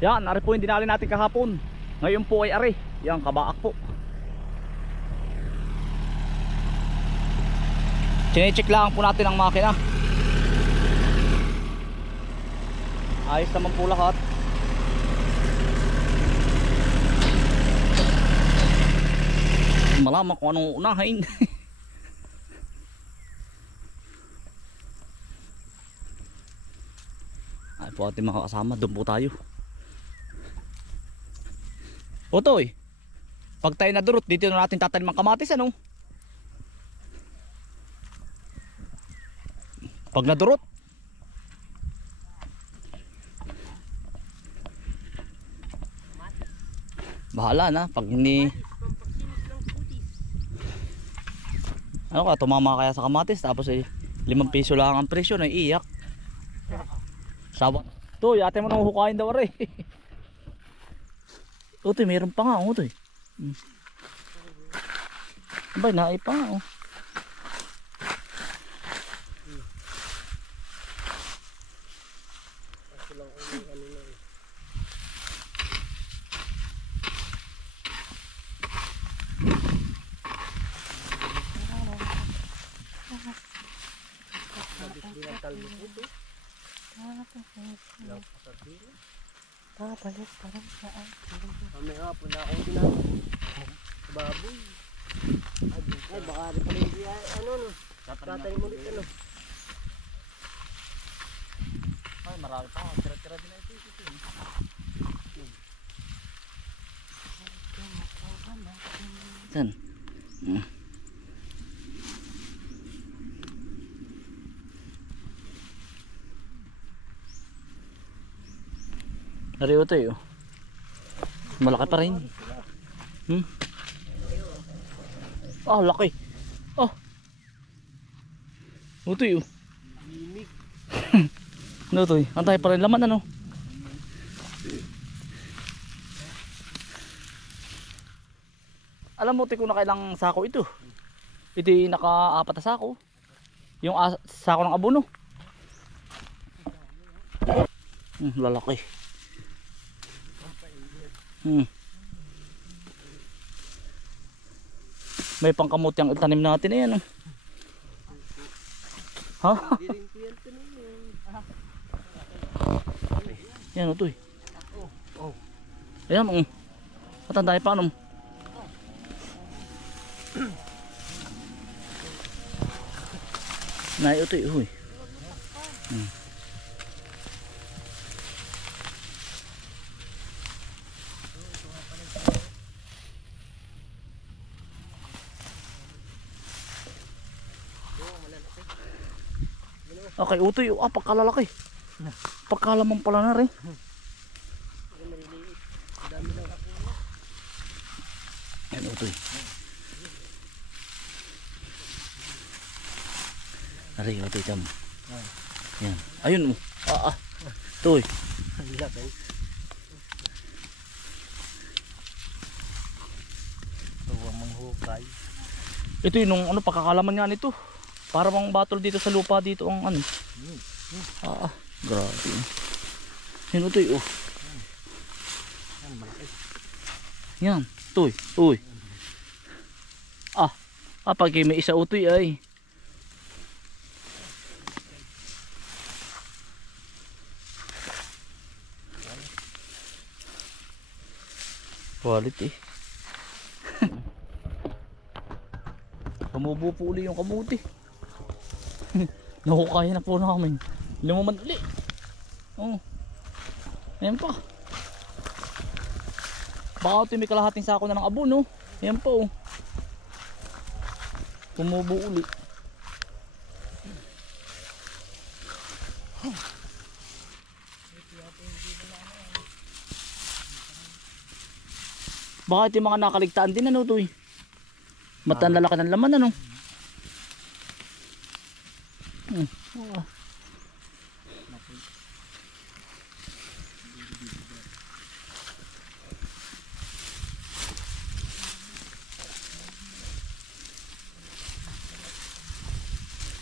Yan, ari po yung dinali natin kahapon. Ngayon po ay ari. Yan, kabaak po. Chine-check lang po natin ang makina. Ayos naman po lahat. Malaman kung anong unahin. Ay po ating mga kasama, doon po tayo. Otoy, pag tayo nadurot, dito na natin tatanim ang kamatis, ano? Pag nadurot, bahala na. Pag hindi, ano ka, tumama kaya sa kamatis, tapos eh, 5 piso lang ang presyo, na iiyak. Sawa. Toy, ate mo nang hukain daw rin. Utoy, mayroon pa nga, utoy. Abay, naay pa nga, oh. Babalik parang saan. Kami nga, punta akong ginagawa. Baboy. Ay, baka rin pala hindi, ano, no? Tatanim ulit, ano? Ay, marami pa. Tira-tira din na ito. Saan? Nariyo ito eh. Malaki pa rin. Ah, laki. Oh. Ito eh. Ano ito eh? Antay pa rin laman, ano? Alam mo, kung nakailang sako ito. Ito yung naka-4 na sako. Yung sako ng abono. Lalaki. May pangkamuti ang itanim natin, ayan. Ha? Yan, ito eh. Ayan, matanda pa, ano? Nay, ito eh, huy. Okay, utoy. Pagkalalaki. Pagkalaman pala na rin. Yan, utoy. Nari, utoy tam. Yan. Ayun, utoy. Ito yung ano, pagkakalaman nga nito. Para bang battle dito sa lupa dito ang ano. Grabe. Yan, utoy, oh. Yan, utoy, uy. Pag may isa utoy ay. Quality. Kamubo po uli yung kamuti. Nahukaya na po namin. Lumaman uli. Ayan pa. Baka ito may kalahating sako na ng abono. Ayan pa, oh. Kumubo uli. Baka ito yung mga nakaligtaan din, ano to eh. Matan lalaki ng laman, ano.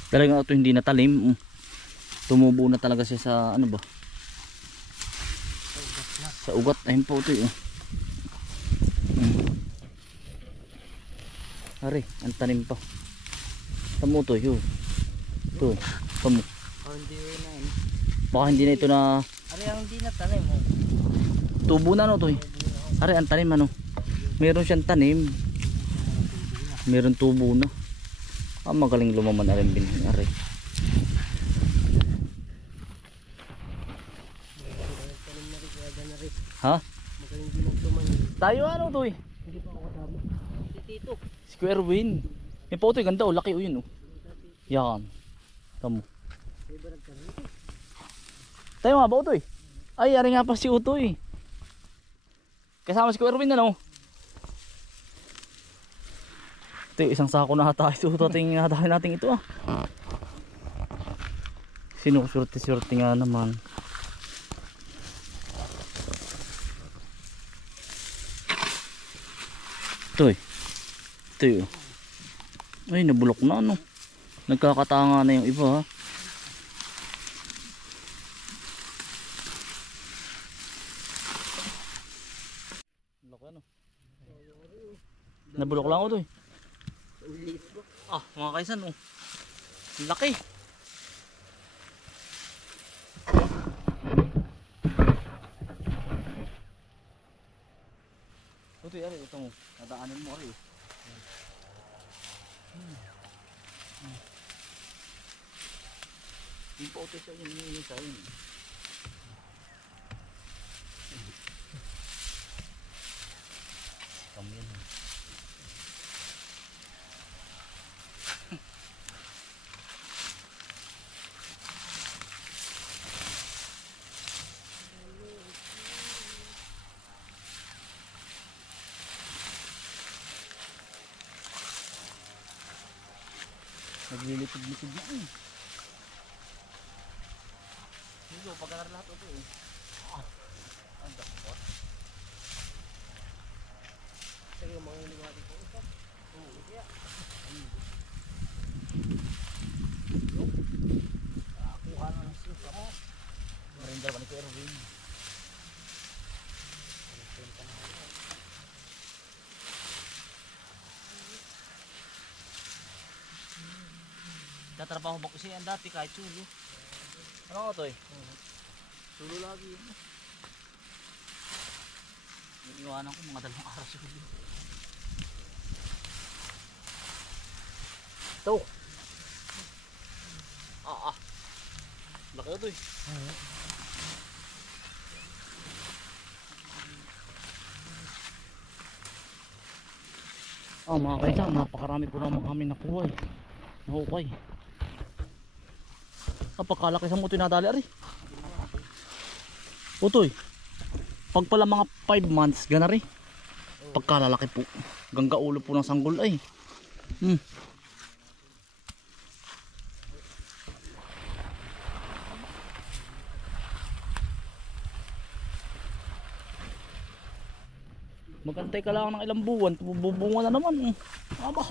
Talagang ito hindi natalim. Tumubo na talaga siya sa ano ba. Sa ugat. Ayun po ito eh. Ari, ang tanim pa. Tamo to yun. Ito. Tamo. Oh, hindi na yun. Baka hindi na ito na Ano yung hindi na tanim mo? tubo na no to eh. Ari, ang tanim ano. Meron siyang tanim. Meron tubo na. Magaling lumaman na rin binhin. Ari. Ha? Magaling din ang tuman. Tayo ano to eh. Hindi pa ako kasama. Si Tito. Square win. Yung po ito ganda oh. Laki oh yun oh. Yan. Tamo. Tayo nga ba Utoy? Ay, ari nga pa si Utoy. Kasama si Kuya Erwin ano? Ito isang sako na hata ito. Tating hatahin natin ito ah. Sinusurti-surti nga naman. Ito eh. Ito eh. Ay, nabulok na ano. Nagkakatanga na yung iba ha. Nabulok lang ako to eh. Ah, mga kaisan oh. Laki. Ito yari, ito mo. Nadaanan mo kari. Yung pa ito siya yun sa yun. Kami yun. Naglilipid-lipid na eh. Dito, pag-arar lahat ito eh. Ang dakot. Sige, mga iniwari ko. Oo, kaya. Kuha na ng suka. Marindal pa ni Kuya Erwin. Tatrabaho ba kasi yan dati kahit sulo? Ano ko to eh? Sulo lagi yun. Iniwanan ko mga 2 araw sulo. Ito! Laki na to eh. Mga kaisan, napakarami po naman kami nakuha eh. Nahukay. Pagkalaki sa mo ito nadali ari. Utoy. Pag pala mga 5 months ganari. Pagkalalaki po. Gangga ulo po ng sanggol ay. Magantay ka lang ng ilang buwan. Bubunga na naman. Aba.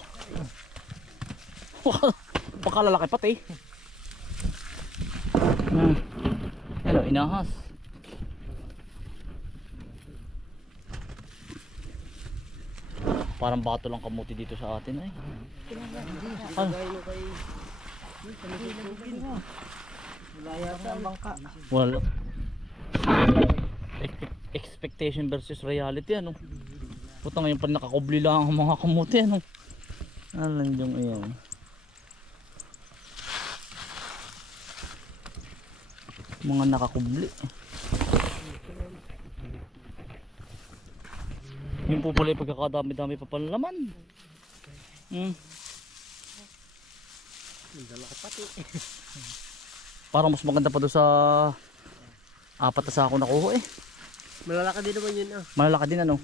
Pagkalalaki pati. Hello, inahas. Parang bato lang kamuti dito sa atin ay. Ano? Wala yata ang bangka. Wala. Expectation versus reality ano. Puta ngayon pa nakakubli lang ang mga kamuti ano. Alam yung iyon. Mga nakakubli. Yung po pala yung pagkakadami-dami pa pala laman. Parang mas maganda pa doon sa 4 na sako nakuha eh. Malalaki din naman yun ah. Malalaki din ano.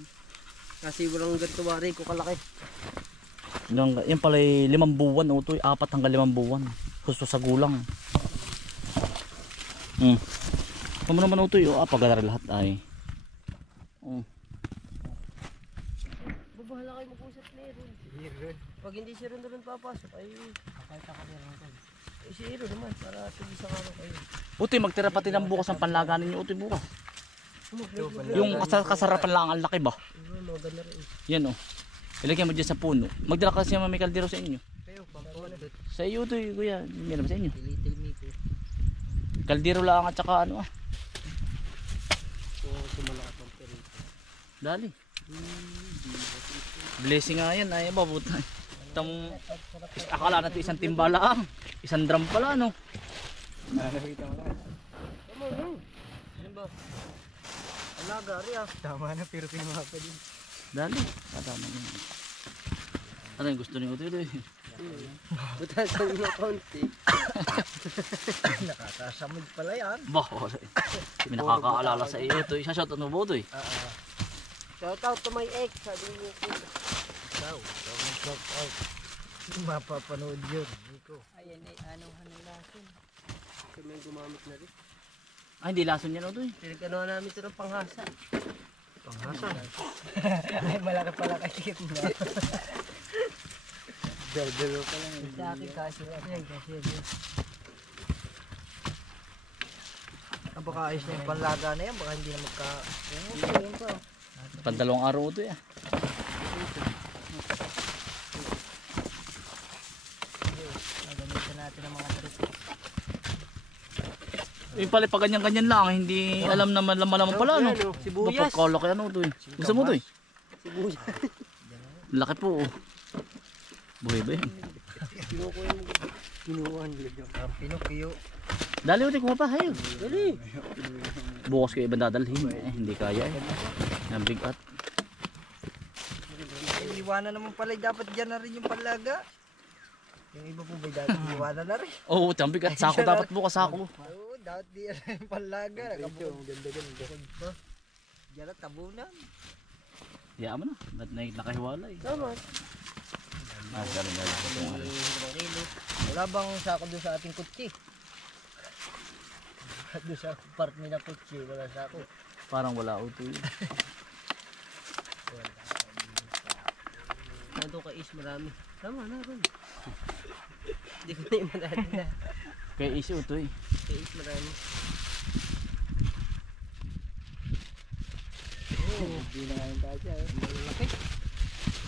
Kasi walang ganito wari ko kalaki. Yan pala 5 buwan o ito 4 hanggang 5 buwan. Gusto sa gulang. Kamo naman ito yung pag-aral lahat ay. Babahala kayo mag-usap na yun. Pag hindi si Ron papasok ay kakita ka meron. Si Ron naman para sige sa araw kayo. Utoy magtira pati ng bukas ang panlaga ninyo utoy bukas. Yung kasarapan lang ang laki ba? Maganda rin. Yan oh. Ilagyan mo dyan sa puno. Magdala kasi may kaldero sa inyo. Kayo, pampawala. Sa iyo to kuya. Meron sa inyo. Little me ko. Kaldero lang at saka ano ah. So, sumalakas ang perito. Dali. Blessing nga yan. Ay babuta. Akala natin isang timba lang. Isang drum pala no. Nakita mo na. Tama na. Ano ba? Alaga rin ah. Tama na, pero pinamapa din. Dali. Tama niyo. Ano yung gusto niyo ito eh? Butasan mo konti. Nakakasamid pala yan. Bah, wala eh. May nakakaalala sa iyo ito. Isa shot ano ba ito eh? Shout out to my ex. Sabi niyo ko. Daw, shout out. Mapapanood yun, Nico. Ayan ay anuhan ng lason. Kasi may gumamit na rin. Ay, hindi lason yan ito eh. Pinagkanoan namin ito ng panghasa. Panghasa. Ay, malaki pala kasi ito na. Dalo pa lang. Sa akin kasi yan. Kasi yan. Baka ayos na yung panlaga na yan, baka hindi na magka... Yun pa. Pandalawang araw ito eh. Nagamitan natin ang mga trip. Yung pala pag ganyan-ganyan lang, hindi alam na malaman pala no. Sibuyas. Kalaki ano ito eh. Gusto mo ito eh? Sibuyas. Laki po oh. Buhay ba yun? Kinukuha mo. Kinukuha nila. Ang Pinocchio. Dali ulit kuma pa hayo. Dali. Bukas kayo ibang dadalhin eh. Hindi kaya eh. Ang bigat. Iwanan naman pala, dapat dyan na rin yung panlaga. Yung iba po ba dapat iwanan na rin? Oo, oh, ang bigat. Sako dapat bukas sako. Oo, dapat di na yung panlaga. Nakabukod. Ganda. Dyan na tabunan. Hayaan mo na. Ba't nakahiwala eh. Tama. Ah, galing. Wala bang sako doon sa ating kutsi? Doon sa part nila kutsi, wala sako. Parang wala ito eh. Nandun ka is marami. Tama na rin. Hindi ko na yung marami na. Kaya issue ito eh. Kaya is marami. Hindi na nga yung tayo. Malaki.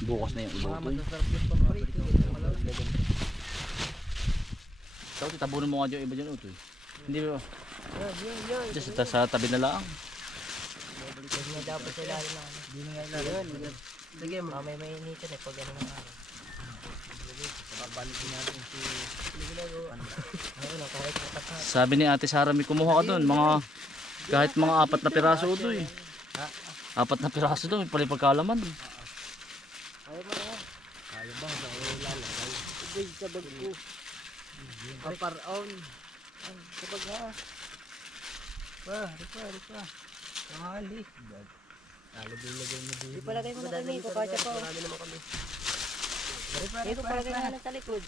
Bukas na yung iba Mga ito eh. masasarap yung paborito. Tapos tabunan mo nga dyan yung iba dyan ito eh. Hindi ba? Yan. Just sa tabi na lang. Hindi nga dapat sa ilalim na ano. Hindi nga ilalim. Sige mo. May initan eh pag ano ng araw. Babalikin natin si... Ano na, kahit matakas. Sabi ni Ate Sara may kumuha ka doon. Kahit mga 4 na piraso ito eh. 4 na piraso ito. May pala pagkalaman. Ayaw mo na. Ayaw bang sa lalagay? Ubay sa bag ko. Paparaon. Sa bag na. Ripa. Kamali. Lagay mo din. Ipalagay mo na kami. Kukasya pa. Marami naman kami. Ito palagay mo na sa likod.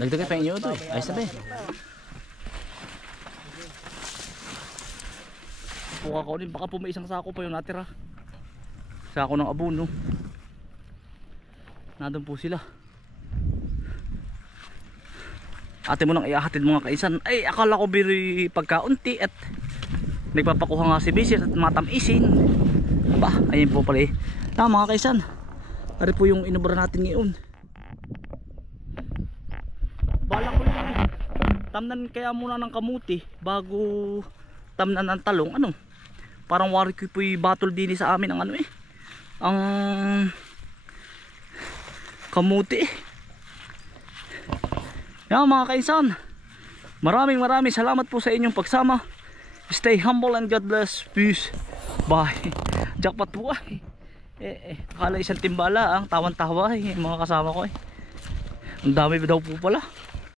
Nagdagay pa inyo ito eh. Ayos na ba eh. Puka ko din. Baka po may isang sako pa yung natira. Sako ng abono. Nandun po sila. Ate mo nang iahatid mga kaisan. Ay akala ko biri pagkaunti at nagpapakuha nga si Bisit at matamisin. Ba, ayun po pala eh. Mga kaisan. Ari po yung inubra natin ngayon. Balak ko lang tamnan kaya muna ng kamuti bago tamnan ng talong. Ano? Parang wari ko po yung battle din sa amin ang ano eh. Ang kamuti eh. Yan mga kaisan, maraming salamat po sa inyong pagsama. Stay humble and God bless. Peace. Bye. Jackpot po ay. Akala isang timbala ang tawan-tawa mga kasama ko eh. Ang dami daw po pala.